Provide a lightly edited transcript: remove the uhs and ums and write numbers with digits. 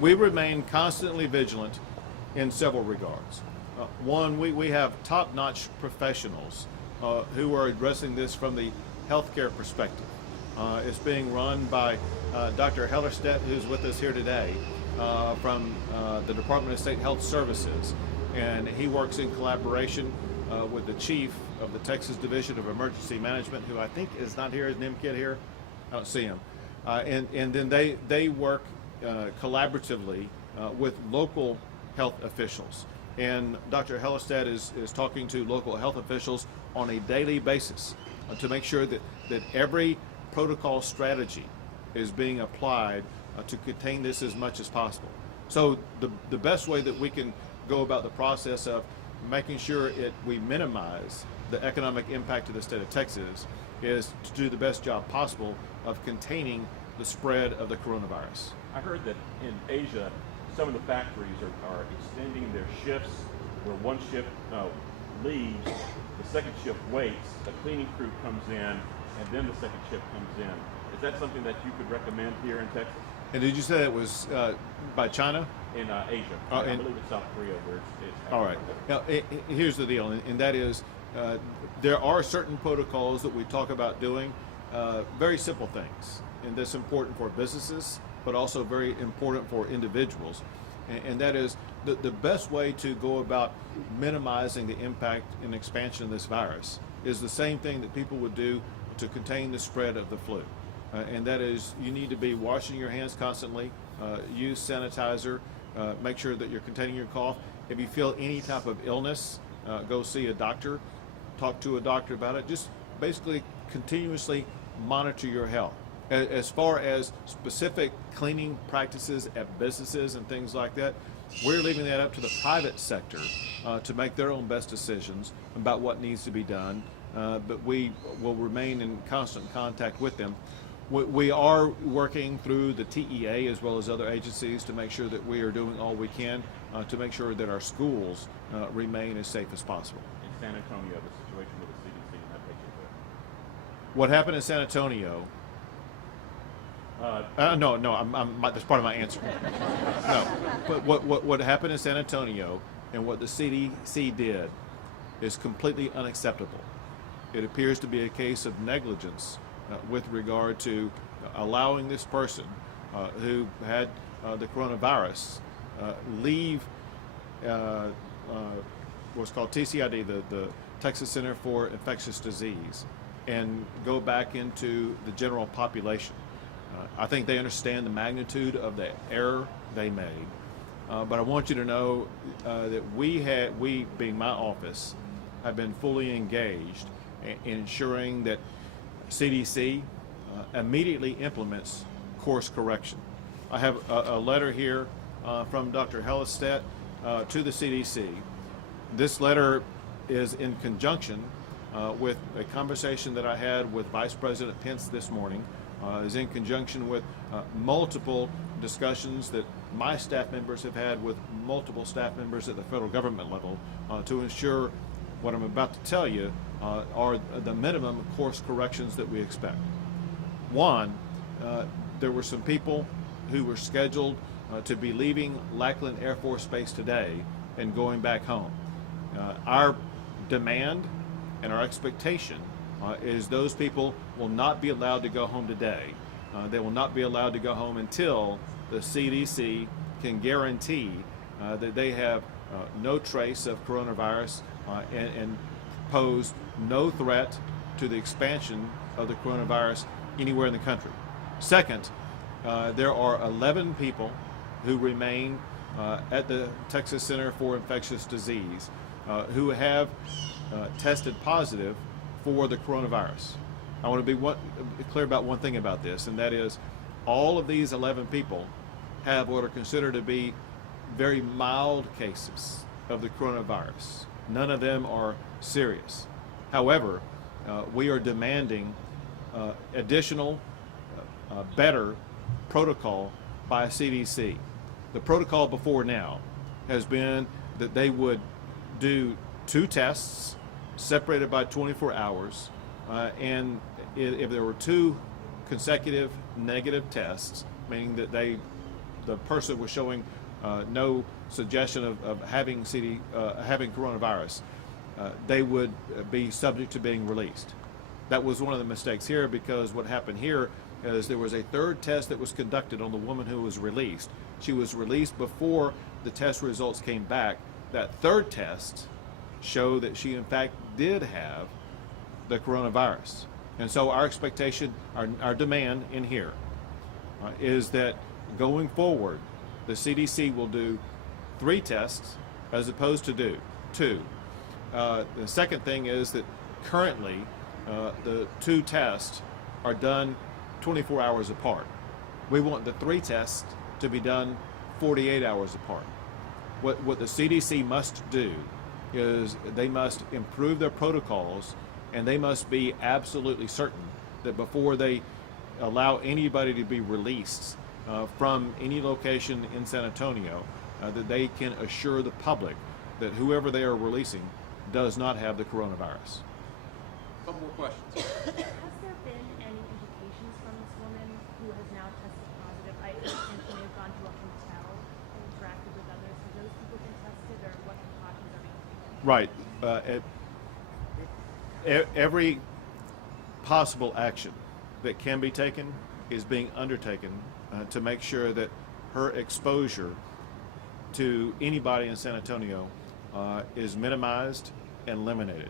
We remain constantly vigilant in several regards. One, we have top-notch professionals who are addressing this from the healthcare perspective. It's being run by Dr. Hellerstedt, who's with us here today from the Department of State Health Services, and he works in collaboration with the chief of the Texas Division of Emergency Management, who I think is not here. Is Nim Kid here? I don't see him. And then they work collaboratively with local health officials. And Dr. Hellerstedt is talking to local health officials on a daily basis to make sure that every protocol strategy is being applied to contain this as much as possible. So the best way that we can go about the process of making sure we minimize the economic impact of the state of Texas is to do the best job possible of containing the spread of the coronavirus. I heard that in Asia, some of the factories are extending their shifts, where one shift leaves, the second shift waits, the cleaning crew comes in, and then the second shift comes in. Is that something that you could recommend here in Texas? And did you say that was by China? In Asia. I believe it's South Korea where it's all right. Now, here's the deal, and that is there are certain protocols that we talk about doing, very simple things, and that's important for businesses, but also very important for individuals. And that is the best way to go about minimizing the impact and expansion of this virus is the same thing that people would do to contain the spread of the flu. And that is, you need to be washing your hands constantly, use sanitizer, make sure that you're containing your cough. If you feel any type of illness, go see a doctor, talk to a doctor about it. Just basically continuously monitor your health. As far as specific cleaning practices at businesses and things like that, we're leaving that up to the private sector to make their own best decisions about what needs to be done, but we will remain in constant contact with them. We are working through the TEA as well as other agencies to make sure that we are doing all we can to make sure that our schools remain as safe as possible. In San Antonio, the situation with the CDC and that patient. What happened in San Antonio? No, that's part of my answer. No, but what happened in San Antonio and what the CDC did is completely unacceptable. It appears to be a case of negligence with regard to allowing this person who had the coronavirus leave what's called TCID, the Texas Center for Infectious Disease, and go back into the general population. I think they understand the magnitude of the error they made, but I want you to know that we being my office, have been fully engaged in ensuring that CDC immediately implements course correction. I have a letter here from Dr. Hellerstedt to the CDC. This letter is in conjunction with a conversation that I had with Vice President Pence this morning, is in conjunction with multiple discussions that my staff members have had with multiple staff members at the federal government level to ensure what I'm about to tell you are the minimum course corrections that we expect. One, there were some people who were scheduled to be leaving Lackland Air Force Base today and going back home. Our demand and our expectation is those people will not be allowed to go home today. They will not be allowed to go home until the CDC can guarantee that they have no trace of coronavirus and pose no threat to the expansion of the coronavirus anywhere in the country. Second, there are 11 people who remain at the Texas Center for Infectious Disease who have tested positive for the coronavirus. I want to be clear about one thing about this, and that is all of these 11 people have what are considered to be very mild cases of the coronavirus. None of them are serious. However, we are demanding additional, better protocol by CDC. The protocol before now has been that they would do 2 tests separated by 24 hours, and if there were 2 consecutive negative tests, meaning that they the person was showing no suggestion of having having coronavirus, they would be subject to being released. That was one of the mistakes here, because what happened here is there was a third test that was conducted on the woman who was released. She was released before the test results came back. That third test showed that she in fact did have the coronavirus. And so our expectation, our demand in here is that going forward, the CDC will do 3 tests as opposed to do 2. The second thing is that currently the 2 tests are done 24 hours apart. We want the 3 tests to be done 48 hours apart. What the CDC must do is they must improve their protocols, and they must be absolutely certain that before they allow anybody to be released from any location in San Antonio, that they can assure the public that whoever they are releasing does not have the coronavirus. A couple more questions. Has there been any implications from this woman who has now tested positive? I understand she may have gone to a hotel and interacted with others. Have those people been tested, or what precautions are being taken? Right. Every possible action that can be taken is being undertaken to make sure that her exposure to anybody in San Antonio is minimized and eliminated.